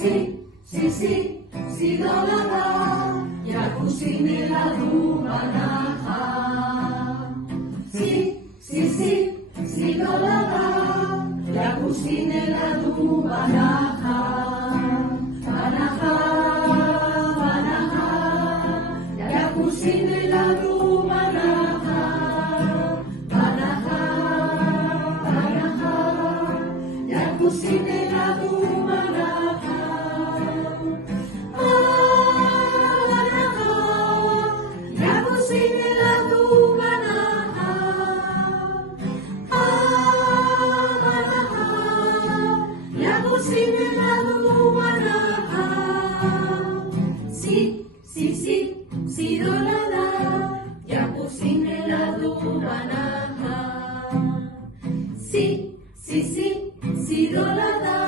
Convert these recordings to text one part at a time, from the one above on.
si dolada, ja cucinera dubanaha. Si dolada, ja cucinera dubanaha. Banaha, ja cucinera dubanaha. Banaha, ja cucinera dubanaha. Si dolada, ja cucinera dubanaha. Si dolada,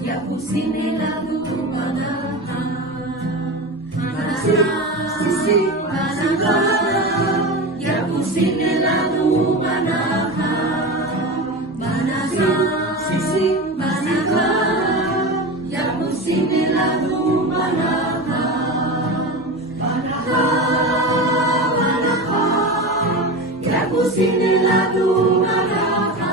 ja cucinera dubanaha. Ja cucinera dubanaha. Ja cucinera dubanaha. Ja cucinera dubanaha.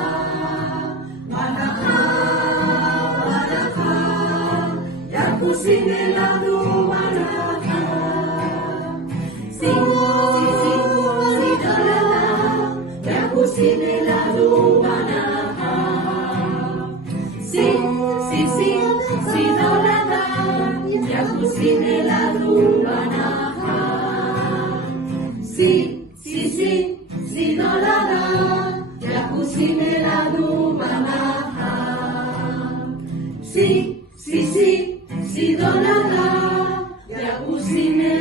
Ja cucinera dubanaha. Si dolada, ja cucinera dubanaha. Si dolada, ja cucinera dubanaha. Si dolada, ja cucinera dubanaha. Si dolada, ja cucinera